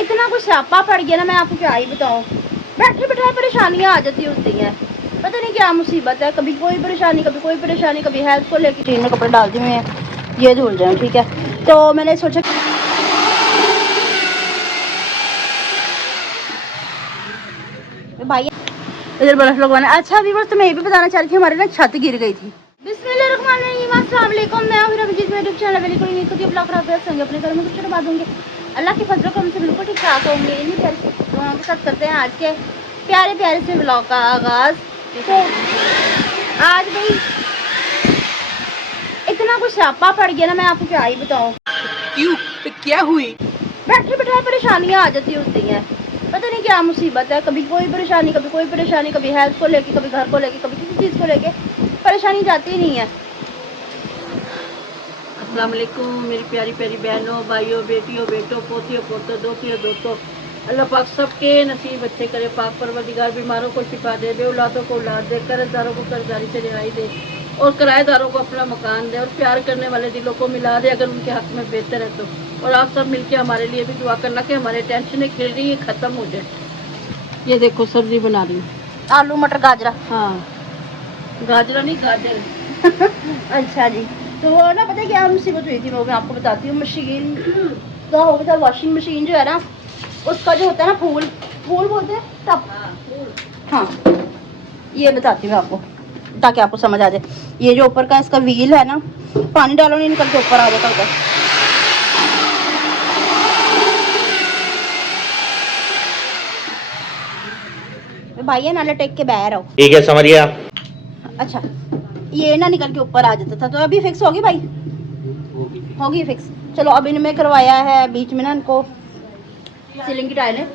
इतना कुछ स्यापा पड़ गया ना, मैं आपको क्या ही बताऊँ। बैठे बैठे परेशानियाँ आ जाती होती हैं, पता नहीं क्या मुसीबत है। कभी कोई परेशानी, कभी कोई परेशानी, कभी हेल्थ को लेकर मशीन में कपड़े डाल दिए हुए हैं, ये धुल जाए। ठीक है, तो मैंने सोचा भाई इधर बर्फ लगवाना। अच्छा व्यूअर्स, तो मैं ये भी बताना चाह रही थी, हमारे ना छत गिर गई थी। बिस्मिल्लाहिर्रहमानिर्रहीम, अस्सलाम वालेकुम। मैं हूं रंजीत, मेरे यूट्यूब चैनल बिल्कुल नहीं तो ब्लॉग खराब संगे अपने घर में कुछ बात होंगे। अल्लाह के फजल को हमसे बिल्कुल ठीक ठाक होंगे। इन्हीं प्यारे के साथ करते हैं आज के प्यारे प्यारे से ब्लॉग का आगाज। तो आज भाई इतना कुछ स्यापा पड़ गया ना, मैं आपको क्या ही बताऊँ। क्यों? तो क्या हुई? बैठे बैठे परेशानियाँ आ जाती होती हैं, पता नहीं क्या मुसीबत है। कभी कोई परेशानी, कभी कोई परेशानी, कभी हेल्थ को लेके, कभी घर को लेके, कभी किसी चीज़ को लेके परेशानी जाती ही नहीं है। अस्सलाम वालेकुम मेरी प्यारी प्यारी बहनों, भाइयों, बेटियों, बेटों, पोतियों, पोतों, दोतियों, दोस्तों। अल्लाह पाक सबके नसीब अच्छे करे। पाक परवरदिगार बीमारों को शिफा दे, बेऔलादों को औलाद दे, कर्जदारों को कर्जदारी से रिहाई दे और किराएदारों को अपना मकान दे और प्यार करने वाले दिलों को मिला दे अगर उनके हक में बेहतर है तो। और आप सब मिलके हमारे लिए भी दुआ करना कि हमारे टेंशनें खिल रही है ख़त्म हो जाए। ये देखो सब्जी बना रही हूँ, आलू मटर गाजरा। हाँ गाजरा नहीं गाजर। अच्छा जी, तो वो ना पता है क्या मुसीबत हुई थी, वो मैं आपको बताती हूँ। मशीन का हो गया, वॉशिंग मशीन जो है ना, उसका जो होता है ना फूल फूल बोलते हैं टप। हाँ, ये बताती हूँ आपको ताकि आपको समझ आ जाए। ये जो ऊपर का इसका व्हील है ना, पानी डालो नहीं निकल के ऊपर आ जाता होगा। भाई नाले टेक के बह रहो, ठीक है समझ गया। अच्छा, ये ना निकल के ऊपर आ जाता था, तो अभी फिक्स होगी भाई, होगी फिक्स। चलो अब इनमें करवाया है बीच में ना इनको सीलिंग की टाइलें,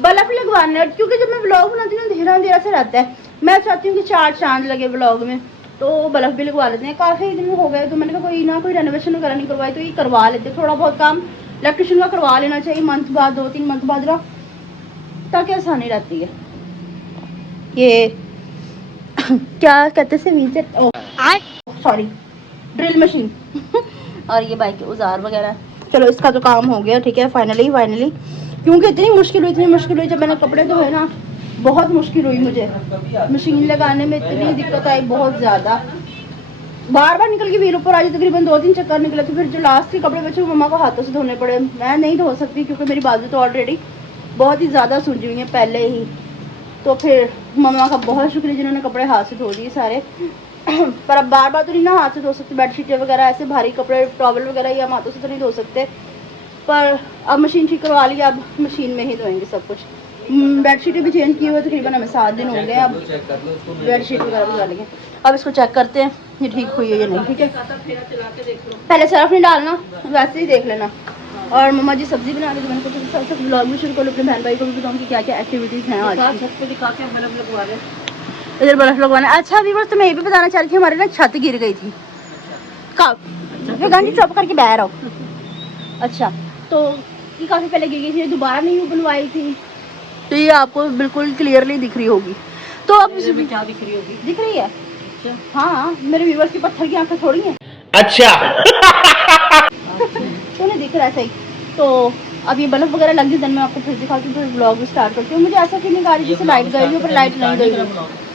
बल्ब लगवाना है। क्योंकि जब मैं ब्लॉग बनाती हूँ अंधेरा अंधेरा से रहता है, मैं चाहती हूँ कि चार चांद लगे ब्लॉग में, तो बल्ब भी लगवा लेते हैं। काफ़ी दिन हो गए तो मैंने कहा कोई ना कोई रेनोवेशन वगैरह नहीं करवाई, तो ये करवा लेते हैं। थोड़ा बहुत काम इलेक्ट्रिशियन का करवा लेना चाहिए मंथ बाद, 2-3 मंथ बाद ना, ताकि आसानी रहती है। ये क्या कहते से वीचर, सॉरी, ड्रिल मशीन और ये बाइक के औजार वगैरह। चलो इसका तो काम हो गया, ठीक है, फाइनली क्योंकि इतनी मुश्किल हुई जब मैंने कपड़े धोए ना, बहुत मुश्किल हुई मुझे मशीन लगाने में, इतनी दिक्कत आई बहुत ज़्यादा। बार बार निकल के व्हील ऊपर आ जाए, तकरीबन 2-3 चक्कर निकले, तो फिर जो लास्ट के कपड़े बचे मम्मा को हाथों से धोने पड़े। मैं नहीं धो सकती क्योंकि मेरी बाजू तो ऑलरेडी बहुत ही ज़्यादा सूजी हुई है पहले ही। तो फिर मम्मा का बहुत शुक्रिया जिन्होंने कपड़े हाथ से धो दिए सारे। पर अब बार बार तो नहीं ना हाथ से धो सकते, बेडशीटें वगैरह ऐसे भारी कपड़े, टॉवल वगैरह ये हम हाथों से तो नहीं धो सकते। पर अब मशीन ठीक करवा ली, अब मशीन में ही धोएंगे सब कुछ। बेडशीटें भी चेंज की हुई, तकरीबन हमें 7 दिन हो गए। अब बेडशीट वगैरह भी डालेंगे, अब इसको चेक करते हैं ये ठीक हुई है या नहीं। ठीक है, पहले सर्फ नहीं डालना, वैसे ही देख लेना। और मम्मा जी सब्जी बना रही थी, मैंने सोचा सब ब्लॉग भी शुरू कर लो, अपने बहन भाई को भी बताऊँ कि क्या क्या एक्टिविटीज़ हैं आज। इधर बर्फ लगवाना। अच्छा व्यूअर्स, तो मैं ये भी बताना चाह रही थी, हमारे ना छत गिर गई थी। कब गांधी चुप करके बह रहा हो। अच्छा, तो ये काफ़ी पहले गिर गई थी, दोबारा नहीं बनवाई थी, तो ये आपको बिल्कुल क्लियरली दिख रही होगी। तो अब क्या दिख रही होगी? दिख रही है। अच्छा। हाँ, मेरे व्यूअर्स की पत्थर की आंखें थोड़ी हैं। अच्छा तो नहीं दिख रहा है सही। तो अब ये बल्ब वगैरह लग गई, दिन में आपको फिर दिखाती हूँ, फिर ब्लॉग भी स्टार्ट करती हूँ। मुझे ऐसा फीलिंग आ रही है जैसे लाइट गई हुई, पर लाइट नहीं गई हुई।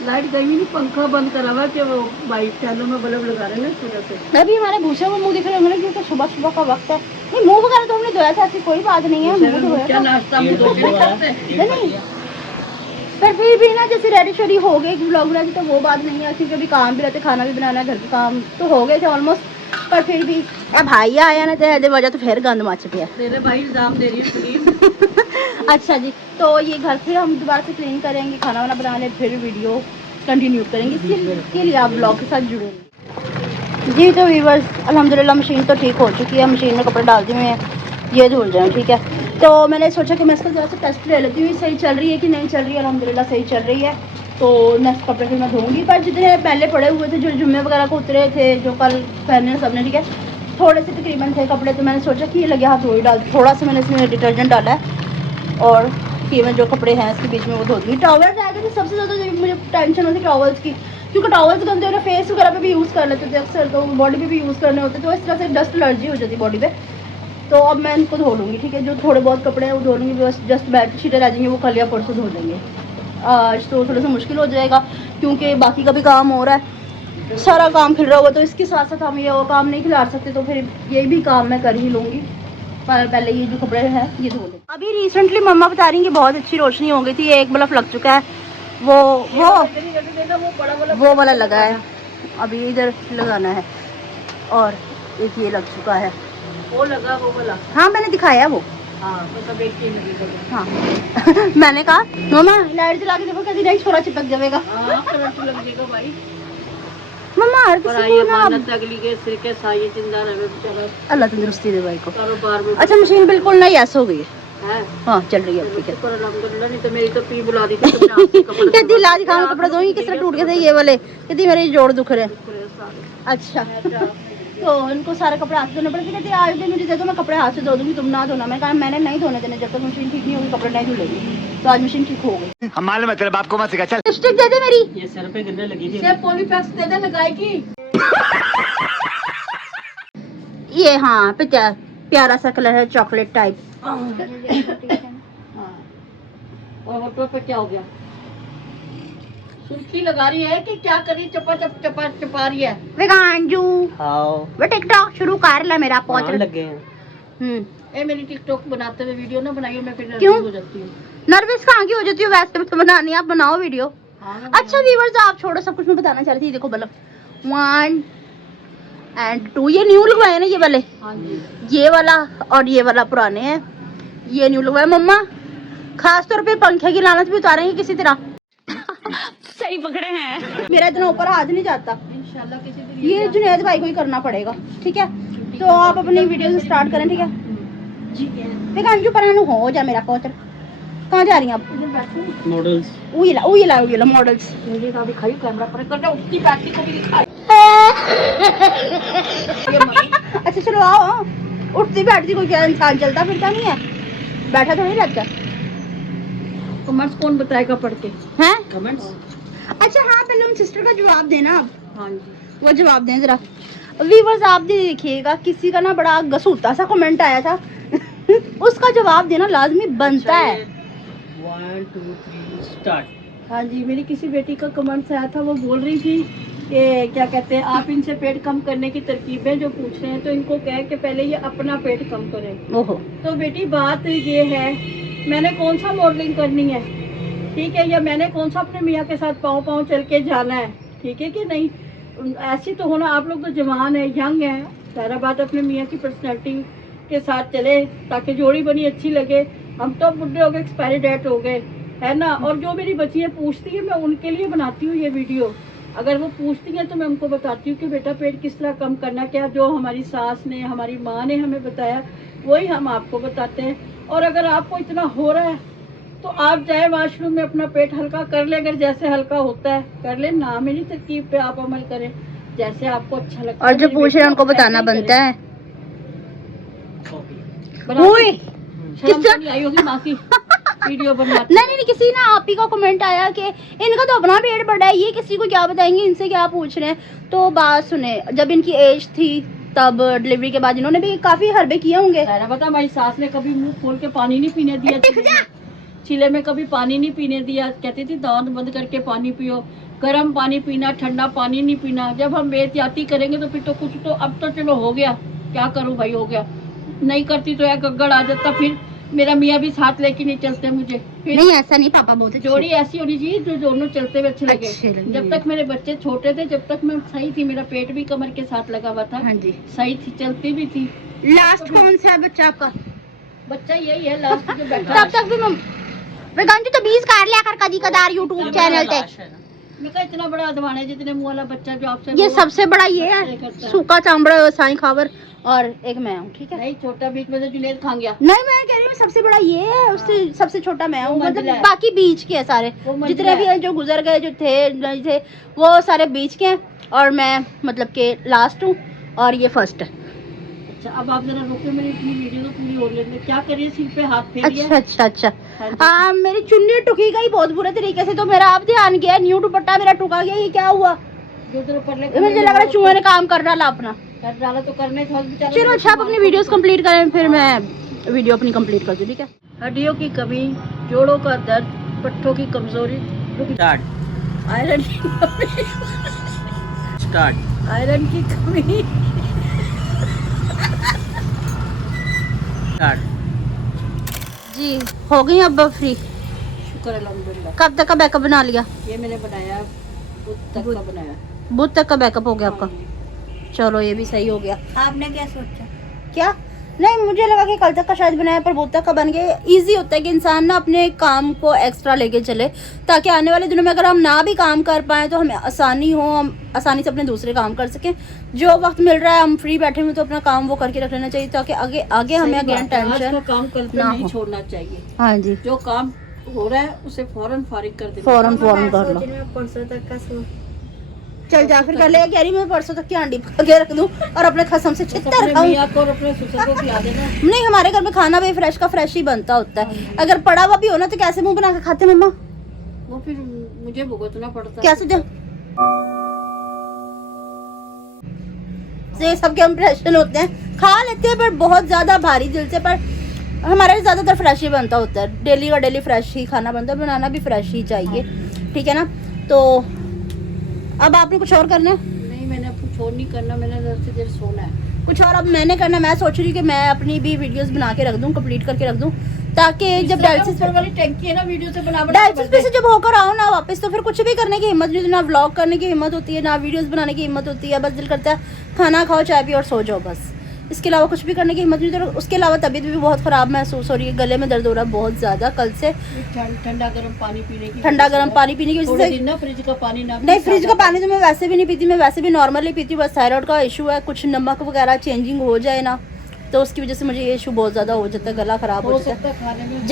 लाइट गई नहीं, पंखा बंद करा हुआ कि वो वाइट चैनल में बल्ब लगा रहे हैं ना इस वजह से। अभी हमारे भूसे में मुँह दिख रहे होंगे क्योंकि सुबह सुबह का वक्त है। नहीं, मुँह वगैरह तो हमने धोया था, ऐसी कोई बात नहीं है, मुँह धोया क्या था। नाश्ता में दो दिन करते हैं? नहीं, पर फिर भी ना जैसे रेडी शेडी हो गई ब्लॉग बना की, तो वो बात नहीं है क्योंकि अभी काम भी रहते, खाना भी बनाना है, घर के काम तो हो गए थे ऑलमोस्ट। पर फिर भी अब भाई आया ना, तो वजह तो फिर गंद मच गया। तेरे भाई इल्जाम दे रही है। अच्छा जी, तो ये घर फिर हम दोबारा से क्लीन करेंगे, खाना वाना बनाने, फिर वीडियो कंटिन्यू करेंगे। इसके लिए आप ब्लॉग के साथ जुड़े जी। तो व्यूअर्स अल्हम्दुलिल्लाह मशीन तो ठीक हो चुकी है, मशीन में कपड़े डाल दिए हुए हैं, ये धुल जाए। ठीक है, तो मैंने सोचा कि मैं इसका ज़रा सा टेस्ट ले लेती हूँ, सही चल रही है कि नहीं चल रही है। अल्हम्दुलिल्लाह सही चल रही है, तो नेक्स्ट कपड़े फिर मैं धोऊंगी। पर जितने पहले पड़े हुए थे, जो जुम्मे वगैरह को उतरे थे, जो कल पहने सबने, ठीक है, थोड़े से तकरीबन थे कपड़े, तो मैंने सोचा कि ये लगे हाथ वही डाल, थोड़ा सा मैंने इसमें डिटर्जेंट डाला है और कि मैं जो कपड़े हैं इसके बीच में वो धो दूँगी। टॉवल्स आ गए थे सबसे ज़्यादा मुझे टेंशन होती है टॉवल्स की, क्योंकि टॉवल्स गंदे हो रहे, फेस वगैरह पे भी यूज़ कर लेते थे अक्सर, तो बॉडी पे भी यूज़ करने होते, तो इस तरह से डस्ट एलर्जी हो जाती बॉडी पे। तो अब मैं इनको धो लूँगी, ठीक है। जो थोड़े बहुत कपड़े हैं वो धो लूँगी, बस जस्ट बेड शीटें रह जाएंगे, वो कल या परसों धो देंगे। आज तो थोड़ा सा मुश्किल हो जाएगा क्योंकि बाकी का भी काम हो रहा है, सारा काम खिल रहा होगा, तो इसके साथ साथ हम ये वो काम नहीं खिला सकते, तो फिर ये भी काम मैं कर ही लूँगी। पहले ये जो कपड़े हैं ये धो दें। अभी रिसेंटली मम्मा बता रही कि बहुत अच्छी रोशनी हो गई थी, एक बल्ब लग चुका है, वो वाला लगा है, अभी इधर लगाना है, और एक ये लग चुका है, वो लगा वो वाला। हाँ मैंने दिखाया वो। हाँ तो सब एक ही लगेगा। हाँ मैंने कहा मम्मा लाइट जला के देखो कैसी लाइट छोरा चिपक जाएगा। हाँ करंट लग जाएगा भाई। मम्मा हर और किसी आइए को ना मानत अगली के सिर के साये जिंदा रहे बेचारा। अल्लाह तंदुरुस्ती दे भाई को। कारोबार में अच्छा मशीन बिल्कुल नहीं ऐसा हो गई है, है। हाँ चल रही है अब, ठीक है। शुक्र अल्हम्दुलिल्लाह, नहीं तो मेरी तो पी बुला दी थी तुमने आपके कपड़े। कहती लाज खान कपड़े धोई, किस तरह टूट गए थे ये वाले, कहती मेरे जोड़ दुख रहे हैं। अच्छा तो इनको सारे कपड़े हाथ से धोने पड़े, कहती आज भी मुझे दे दो मैं कपड़े हाथ से धो दूंगी, तुम ना धोना। मैं कहा मैंने नहीं धोने देने, जब तक मशीन ठीक नहीं होगी कपड़े नहीं धुलेंगे। तो आज मशीन ठीक हो गई। हम मालूम है तेरे बाप को मत सिखा, चल लिपस्टिक दे दे मेरी, ये सर पे गिरने लगी थी। ये पॉलीपैक्स दे दे लगाएगी। ये हाँ प्यारा सा कलर है, चॉकलेट टाइप। और होठों पे क्या हो गया? सुर्खी लगा रही है कि क्या करी? चपा रही है। वेगांजू हां वो टिकटॉक शुरू कर ले मेरा पहुंच लग गए हैं। ए मेरी टिकटॉक बनाते हुए वीडियो ना बनाइए, मैं फिर नर्वस हो जाती हूँ। नर्वस कहाँ की हो जाती हूँ, वैसे तो बनानी है, आप बनाओ वीडियो। हाँ, अच्छा व्यूअर्स आप छोड़ो, सब कुछ मैं बताना चाह रही थी। देखो बल्ब 1 और 2 ये न्यू लगवाए ना, ये वाले। हाँ जी। ये वाला और ये वाला पुराने हैं, ये न्यू लगवाए। मम्मा खास तौर पे पंखे की लानत भी उतारेंगे किसी तरह। सही पकड़े हैं, मेरा इतना ऊपर हाथ नहीं जाता। इंशाल्लाह किसी दिन ये जुनैद भाई को ही करना पड़ेगा, ठीक है। तो आप अपनी वीडियो स्टार्ट करें, ठीक है। ठीक है। वेगांजू परानू हो जा मेरा पहुंच। कहाँ जा रही हैं आप? इधर बैठो। मॉडल्स उइला मॉडल्स। मुझे तो दिखाई कैमरा पर कर दे, उसकी बैटरी को भी दिखाई। अच्छा चलो आओ, उठती बैठती कोई क्या इंसान चलता फिरता नहीं है, बैठा थोड़ी रहता। कमेंट्स कौन बताएगा पढ़ के? हैं कमेंट्स। अच्छा हाँ पहले हम सिस्टर का जवाब देना आप। हाँ जी। वो जवाब दें जरा। व्यूअर्स आप भी देखिएगा, किसी का ना बड़ा गसूता सा कमेंट आया था उसका जवाब देना लाजमी बनता है। 1 2 3 स्टार्ट। हाँ जी, मेरी किसी बेटी का कमेंट्स आया था, वो बोल रही थी कि क्या कहते हैं आप इनसे पेट कम करने की तरकीबें जो पूछ रहे हैं, तो इनको कहे कि पहले ये अपना पेट कम करें। ओहो। तो बेटी बात ये है, मैंने कौन सा मॉडलिंग करनी है, ठीक है, या मैंने कौन सा अपने मियाँ के साथ पाँव चल के जाना है, ठीक है कि नहीं। ऐसी तो होना, आप लोग तो जवान है, यंग है, सारा बात अपने मियाँ की पर्सनैलिटी के साथ चले ताकि जोड़ी बनी अच्छी लगे। हम तो बुढ़े हो गए, एक्सपायरी डेट हो गए, है ना। और जो मेरी बच्चियाँ पूछती है, मैं उनके लिए बनाती हूँ ये वीडियो। अगर वो पूछती हैं तो मैं उनको बताती हूँ कि बेटा पेट किस तरह कम करना, क्या जो हमारी सास ने हमारी माँ ने हमें बताया वही हम आपको बताते हैं। और अगर आपको इतना हो रहा है तो आप जाए वॉशरूम में अपना पेट हल्का कर ले, अगर जैसे हल्का होता है कर ले, ना मेरी तरकीब पे आप अमल करें जैसे आपको अच्छा लगता है। और जो पूछ रहे हैं उनको बताना बनता है। शर्म तो नहीं आई होगी माँ की वीडियो बनाती। नहीं किसी ना आप ही का कमेंट आया कि इनका तो अपना पेट बड़ा है, ये किसी को क्या बताएंगे, इनसे क्या पूछ रहे हैं। तो बात सुने, जब इनकी एज थी तब डिलीवरी के बाद इन्होंने भी काफी हरबे किए होंगे। पता हमारी सास ने कभी मुंह खोल के पानी नहीं पीने दिया, चीले में कभी पानी नहीं पीने दिया, कहती थी दांत बंद करके पानी पियो, गर्म पानी पीना, ठंडा पानी नहीं पीना। जब हम बेहतियाती करेंगे तो फिर तो कुछ तो, अब तो चलो हो गया, क्या करूं भाई, हो गया, नहीं करती तो यार गग्गड़ आ जाता, फिर मेरा मियाँ भी साथ लेके नहीं चलते मुझे। फिर नहीं ऐसा नहीं, पापा बहुत जोड़ी ऐसी होनी चाहिए जो दोनों चलते हुए अच्छे लगे। जब तक मेरे बच्चे छोटे थे, जब तक मैं सही थी, मेरा पेट भी कमर के साथ लगा हुआ था। हाँ जी, सही थी, चलती भी थी। लास्ट कौन सा है बच्चा आपका? बच्चा यही है लास्ट जो बैठा। तब तक भी वेगांजू तो 20 कर लिया कर कदी कदार यूट्यूब चैनल पे। मैं कहा इतना बड़ा अधवाने जितने मुंह वाला बच्चा जो आपसे, ये सबसे बड़ा ये है, सूखा चामड़ा साई खावर, और एक मैं हूँ, ठीक है। नहीं छोटा बीच में से जुनेद खा गया। नहीं मैं कह रही हूँ सबसे बड़ा ये है, उससे सबसे छोटा मैं हूँ, मतलब बाकी बीच के है सारे, जितने भी हैं जो गुजर गए, जो थे नहीं थे, वो सारे बीच के हैं, और मैं मतलब के लास्ट हूँ, और ये फर्स्ट है। अच्छा अब आप जरा रुके, मेरी इतनी वीडियो तो पूरी हो लेने, क्या करिए, सिर पे हाथ फेरिए। अच्छा मेरी चुन्नी टुकी गई बहुत बुरे तरीके से, तो मेरा अब ध्यान गया, न्यू दुपट्टा मेरा टुका गया, ये क्या हुआ? जो ऊपर मुझे लग रहा है चूहे ने काम कर डाला अपना। कर डाला तो करने था बेचारा। चलो अच्छा, आप अपनी वीडियोस कंप्लीट करें, फिर मैं वीडियो अपनी कंप्लीट कर दूँ, ठीक है। हड्डियों की कमी, जोड़ों का दर्द, पट्टों की कमजोरी, स्टार्ट आयरन की कमी, स्टार्ट आयरन की कमी, स्टार्ट। जी हो गई अब फ्री। शुक्र अल्हम्दुलिल्लाह। कब तक का बैकअप बना लिया? ये मैंने बनाया, बुध तक का बनाया। बुध तक का बैकअप हो गया आपका? हाँ। चलो ये भी सही हो गया। आपने क्या सोचा? क्या नहीं, मुझे लगा कि कल तक का शायद बनाया, पर बुध तक का बन गया। इजी होता है कि इंसान ना अपने काम को एक्स्ट्रा लेके चले, ताकि आने वाले दिनों में अगर हम ना भी काम कर पाए तो हमें आसानी हो, हम आसानी से अपने दूसरे काम कर सकें। जो वक्त मिल रहा है हम फ्री बैठे हुए तो अपना काम वो करके रख लेना चाहिए, ताकि आगे आगे हमें अगेन टेंशन काम कल पे ना नहीं हो। छोड़ना चाहिए। हाँ जी, जो काम हो रहा है उसे फौरन फारिग कर देना। फौरन कर लो। परसों तक का चल जा फिर, कर ले। कह रही मैं परसों तक की हांडी पका के रख दूं और अपने खसम से चित्तर अपने खाऊं। मियां को और अपने ससुर को खिला देना। नहीं, हमारे घर में खाना भी फ्रेश का फ्रेश ही बनता होता है। अगर पड़ा हुआ भी हो ना तो कैसे मुंह बना के खाते मम्मा? वो फिर मुझे भुगतना पड़ता है। कैसे दे? ये सबके इम्प्रेशन होते हैं, खा लेते हैं पर बहुत ज्यादा भारी दिल से। पर हमारे ज्यादातर फ्रेश ही बनता होता है, डेली का डेली फ्रेश ही खाना बनता है, बनाना भी फ्रेश ही चाहिए, ठीक है ना। तो अब आपने कुछ और करना है? नहीं, मैंने कुछ और नहीं करना, मैंने देर से देर सोना है। कुछ और अब मैंने करना। मैं सोच रही हूँ कि मैं अपनी भी वीडियोस बना के रख दूँ, कंप्लीट करके रख दूँ, ताकि जब डायलिसिस वाली टैंकी है ना, वीडियो से बना डायलिसिस पे से जब होकर आओ ना वापस, तो फिर कुछ भी करने की हिम्मत नहीं होती, ना व्लॉग करने की हिम्मत होती है, ना वीडियोस बनाने की हिम्मत होती है। बस दिल करता है खाना खाओ, चाय पियो और सो जाओ, बस। इसके अलावा कुछ भी करने की हिम्मत नहीं होती। उसके अलावा तबीयत भी बहुत ख़राब महसूस हो रही है, गले में दर्द हो रहा है बहुत ज़्यादा कल से। ठंडा गर्म पानी पीने की, ठंडा गर्म पानी पीने की वजह थोड़े से। दिन ना फ्रिज का पानी ना, नहीं, फ्रिज का पानी तो मैं वैसे भी नहीं पीती, मैं वैसे भी नॉर्मली पीती हूँ। बस थायराइड का इशू है, कुछ नमक वगैरह चेंजिंग हो जाए ना, तो उसकी वजह से मुझे ये इशू बहुत ज़्यादा हो जाता है, गला ख़राब हो जाता है। खाने में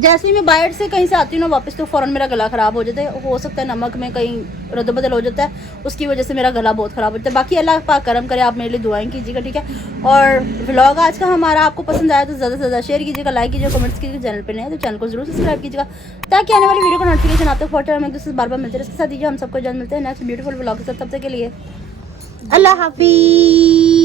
जैसे ही मैं बाहर से कहीं से आती हूँ ना वापस, तो फ़ौरन मेरा गला ख़राब हो जाता है। हो सकता है नमक में कहीं रद्द बदल हो जाता है, उसकी वजह से मेरा गला बहुत ख़राब हो जाता है। बाकी अल्लाह पाक करम करे, आप मेरे लिए दुआएं कीजिएगा, ठीक है। और व्लॉग आज का हमारा आपको पसंद आया तो ज़्यादा से ज़्यादा शेयर कीजिएगा, लाइक कीजिएगा, कमेंट्स कीजिएगा। चैनल पर नहीं है तो चैनल को जरूर सब्सक्राइब कीजिएगा, ताकि आने वाली वीडियो का नोटिफिकेशन आप तक पहुँचे। हम एक दूसरे से बार बार मिलते हैं। इसके साथ दीजिए हम सबको जल्द मिलते हैं नेक्स्ट ब्यूटीफुल व्लॉग के साथ। तब तक के लिए अल्लाह हाफिज़।